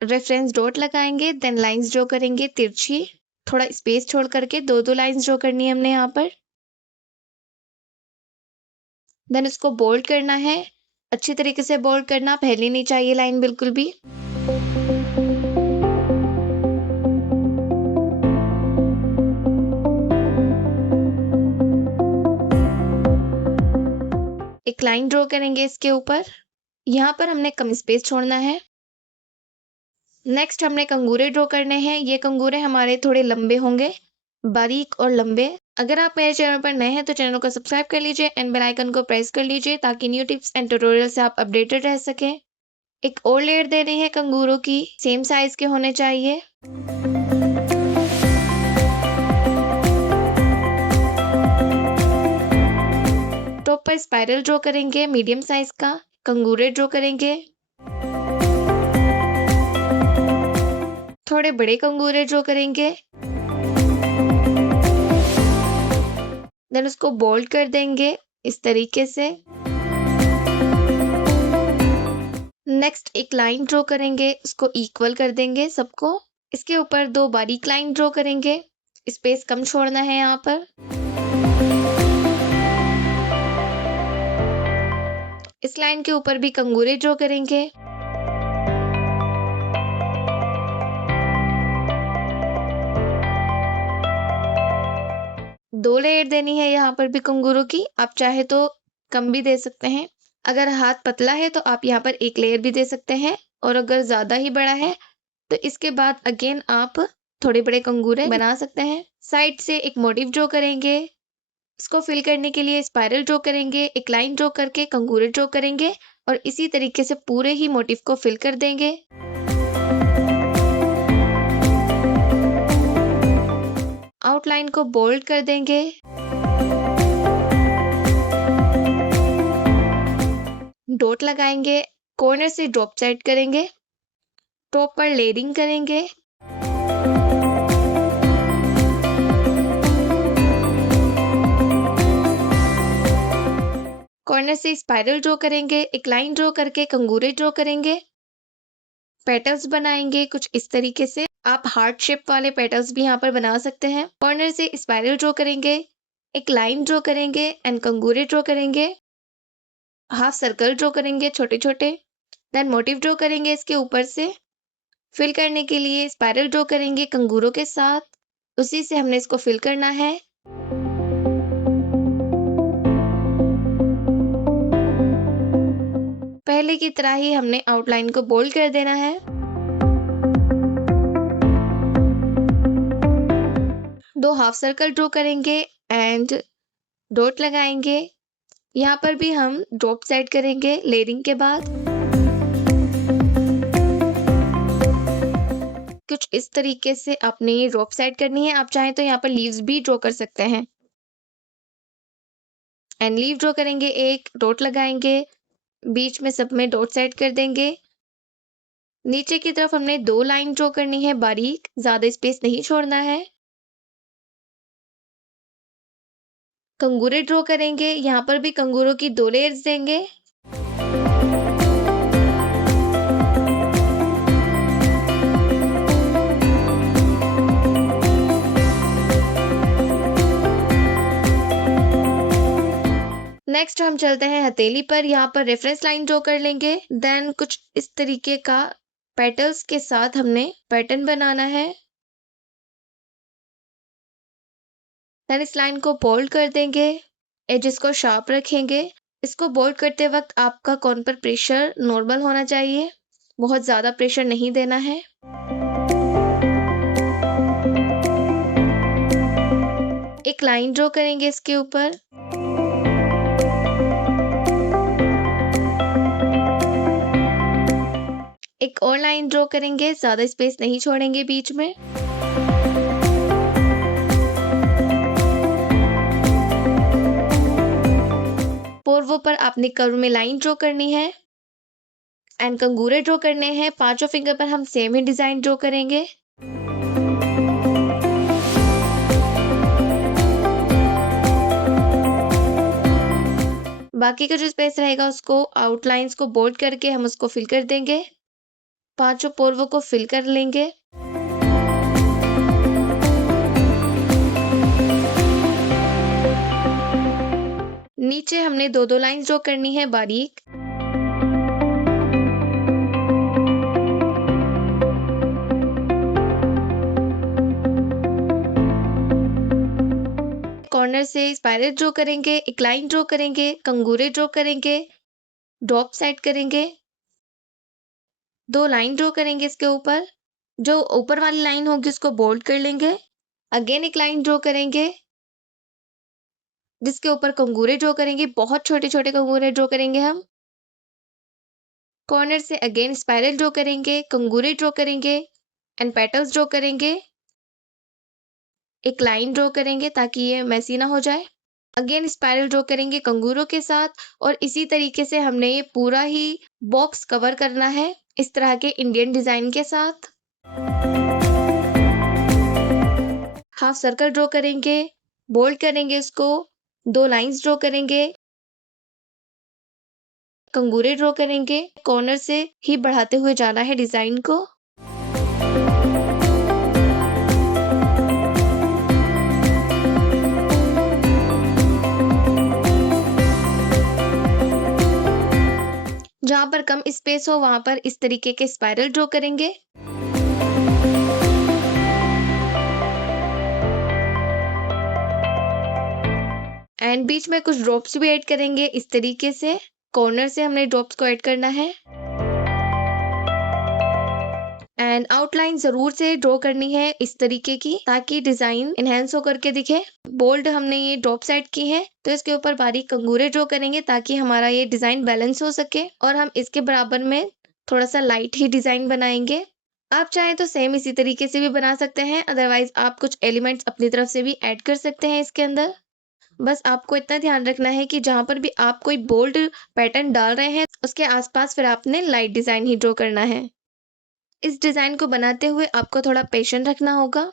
Reference dot लगाएंगे, then lines draw करेंगे तिरछी, थोड़ा स्पेस छोड़ करके दो लाइंस ड्रॉ करनी है हमने यहाँ पर। देन इसको बोल्ड करना है, अच्छी तरीके से बोल्ड करना, फैलनी नहीं चाहिए लाइन बिल्कुल भी। एक लाइन ड्रॉ करेंगे इसके ऊपर, यहाँ पर हमने कम स्पेस छोड़ना है। नेक्स्ट हमने कंगूरे ड्रॉ करने हैं। ये कंगूरे हमारे थोड़े लंबे होंगे, बारीक और लंबे। अगर आप मेरे चैनल पर नए हैं तो चैनल को सब्सक्राइब कर लीजिए एंड बेल आइकन को प्रेस कर लीजिए ताकि न्यू टिप्स एंड ट्यूटोरियल से आप अपडेटेड रह सकें। एक और लेयर दे रही है कंगूरों की, सेम साइज के होने चाहिए। टॉप पर स्पाइरल ड्रॉ करेंगे मीडियम साइज का, कंगूरे ड्रॉ करेंगे, थोड़े बड़े कंगूरे ड्रॉ करेंगे, देन उसको बोल्ड कर देंगे इस तरीके से। नेक्स्ट एक लाइन ड्रॉ करेंगे, उसको इक्वल कर देंगे सबको। इसके ऊपर दो बारीक लाइन ड्रॉ करेंगे, स्पेस कम छोड़ना है यहाँ पर। इस लाइन के ऊपर भी कंगूरे ड्रॉ करेंगे। दो लेयर देनी है यहाँ पर भी कंगूरों की, आप चाहे तो कम भी दे सकते हैं। अगर हाथ पतला है तो आप यहाँ पर एक लेयर भी दे सकते हैं, और अगर ज्यादा ही बड़ा है तो इसके बाद अगेन आप थोड़े बड़े कंगूरे बना सकते हैं। साइड से एक मोटिव ड्रॉ करेंगे, इसको फिल करने के लिए स्पाइरल ड्रॉ करेंगे, एक लाइन ड्रॉ करके कंगूरे ड्रॉ करेंगे और इसी तरीके से पूरे ही मोटिव को फिल कर देंगे। आउटलाइन को बोल्ड कर देंगे। डॉट लगाएंगे, कॉर्नर से ड्रॉप सेट करेंगे, टॉप पर लेयरिंग करेंगे, कॉर्नर से स्पाइरल ड्रॉ करेंगे, एक लाइन ड्रॉ करके कंगूरे ड्रॉ करेंगे, पेटल्स बनाएंगे कुछ इस तरीके से। आप हार्ट शेप वाले पेटल्स भी यहाँ पर बना सकते हैं। कॉर्नर से स्पाइरल ड्रॉ करेंगे, एक लाइन ड्रॉ करेंगे एंड कंगूरे ड्रॉ करेंगे, हाफ सर्कल ड्रॉ करेंगे छोटे छोटे, देन मोटिव ड्रॉ करेंगे इसके ऊपर से। फिल करने के लिए स्पाइरल ड्रॉ करेंगे कंगूरों के साथ, उसी से हमने इसको फिल करना है। पहले की तरह ही हमने आउटलाइन को बोल्ड कर देना है। दो हाफ सर्कल ड्रॉ करेंगे एंड डॉट लगाएंगे। यहाँ पर भी हम ड्रॉप सेट करेंगे लेयरिंग के बाद। कुछ इस तरीके से अपनी ड्रॉप सेट करनी है। आप चाहें तो यहाँ पर लीव्स भी ड्रॉ कर सकते हैं। एंड लीव ड्रॉ करेंगे, एक डॉट लगाएंगे, बीच में सब में डॉट सेट कर देंगे। नीचे की तरफ हमने दो लाइन ड्रॉ करनी है बारीक, ज्यादा स्पेस नहीं छोड़ना है। कंगूरे ड्रॉ करेंगे, यहाँ पर भी कंगूरों की दो लेयर्स देंगे। नेक्स्ट हम चलते हैं हथेली पर, यहाँ पर रेफरेंस लाइन ड्रॉ कर लेंगे। देन कुछ इस तरीके का पेटल्स के साथ हमने पैटर्न बनाना है। देन इस लाइन को बोल्ड कर देंगे, एजेस को शार्प रखेंगे। इसको बोल्ड करते वक्त आपका कॉर्न पर प्रेशर नॉर्मल होना चाहिए, बहुत ज्यादा प्रेशर नहीं देना है। एक लाइन ड्रॉ करेंगे इसके ऊपर। एक और लाइन ड्रॉ करेंगे, ज्यादा स्पेस नहीं छोड़ेंगे बीच में। पोर्वो पर आपने कर्व में लाइन ड्रॉ करनी है एंड कंगूरे ड्रॉ करने हैं। पांचों फिंगर पर हम सेम ही डिजाइन ड्रॉ करेंगे। बाकी का जो स्पेस रहेगा उसको आउटलाइंस को बोल्ड करके हम उसको फिल कर देंगे। पांचों पोर्वों को फिल कर लेंगे। नीचे हमने 2-2 लाइन ड्रॉ करनी है बारीक। कॉर्नर से स्पाइरल ड्रॉ करेंगे, एक लाइन ड्रॉ करेंगे, कंगूरे ड्रॉ करेंगे, ड्रॉप सेट करेंगे, 2 लाइन ड्रॉ करेंगे इसके ऊपर। जो ऊपर वाली लाइन होगी उसको बोल्ड कर लेंगे। अगेन एक लाइन ड्रॉ करेंगे जिसके ऊपर कंगूरे ड्रॉ करेंगे, बहुत छोटे-छोटे कंगूरे ड्रॉ करेंगे हम। कॉर्नर से अगेन स्पाइरल ड्रॉ करेंगे, कंगूरे ड्रॉ करेंगे एंड पेटल्स ड्रॉ करेंगे। एक लाइन ड्रॉ करेंगे ताकि ये मैसी ना हो जाए। अगेन स्पाइरल ड्रॉ करेंगे कंगूरों के साथ और इसी तरीके से हमने ये पूरा ही बॉक्स कवर करना है इस तरह के इंडियन डिजाइन के साथ। हाफ सर्कल ड्रॉ करेंगे, बोल्ड करेंगे इसको, 2 लाइंस ड्रॉ करेंगे, कंगूरे ड्रॉ करेंगे। कॉर्नर से ही बढ़ाते हुए जाना है डिजाइन को। जहां पर कम स्पेस हो वहां पर इस तरीके के स्पाइरल ड्रॉ करेंगे। एंड बीच में कुछ ड्रॉप्स भी ऐड करेंगे इस तरीके से। कॉर्नर से हमने ड्रॉप्स को ऐड करना है एंड आउटलाइन जरूर से ड्रॉ करनी है इस तरीके की ताकि डिजाइन इनहेंस होकर के दिखे। बोल्ड हमने ये ड्रॉप सेट की है तो इसके ऊपर बारीक कंगूरे ड्रॉ करेंगे ताकि हमारा ये डिजाइन बैलेंस हो सके और हम इसके बराबर में थोड़ा सा लाइट ही डिजाइन बनाएंगे। आप चाहें तो सेम इसी तरीके से भी बना सकते हैं, अदरवाइज आप कुछ एलिमेंट्स अपनी तरफ से भी ऐड कर सकते हैं इसके अंदर। बस आपको इतना ध्यान रखना है कि जहां पर भी आप कोई बोल्ड पैटर्न डाल रहे हैं उसके आसपास फिर आपने लाइट डिजाइन ही ड्रॉ करना है। इस डिजाइन को बनाते हुए आपको थोड़ा पेशेंस रखना होगा।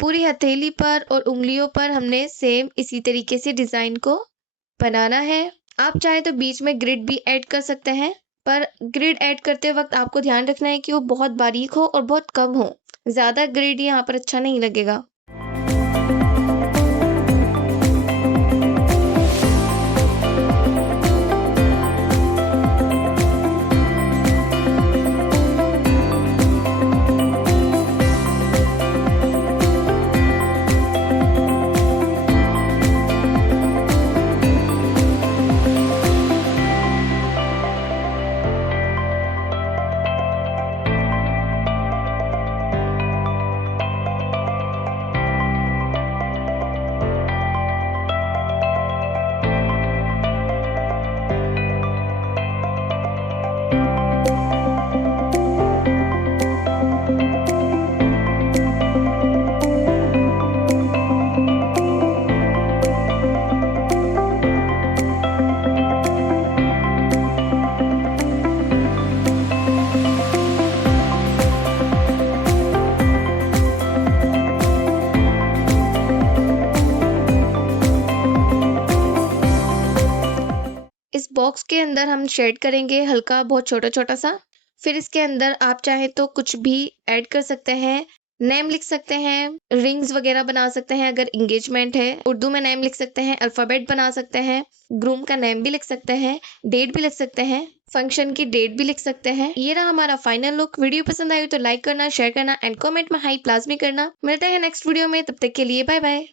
पूरी हथेली पर और उंगलियों पर हमने सेम इसी तरीके से डिजाइन को बनाना है। आप चाहे तो बीच में ग्रिड भी ऐड कर सकते हैं, पर ग्रिड ऐड करते वक्त आपको ध्यान रखना है कि वो बहुत बारीक हो और बहुत कम हो। ज्यादा ग्रिड यहाँ पर अच्छा नहीं लगेगा। इस बॉक्स के अंदर हम शेड करेंगे हल्का, बहुत छोटा छोटा सा। फिर इसके अंदर आप चाहे तो कुछ भी ऐड कर सकते हैं। नेम लिख सकते हैं, रिंग्स वगैरह बना सकते हैं अगर इंगेजमेंट है। उर्दू में नेम लिख सकते हैं, अल्फाबेट बना सकते हैं, ग्रूम का नेम भी लिख सकते हैं, डेट भी लिख सकते हैं, फंक्शन की डेट भी लिख सकते हैं। ये रहा हमारा फाइनल लुक। वीडियो पसंद आई तो लाइक करना, शेयर करना एंड कमेंट में हाई प्लाज्मी करना। मिलते हैं नेक्स्ट वीडियो में, तब तक के लिए बाय बाय।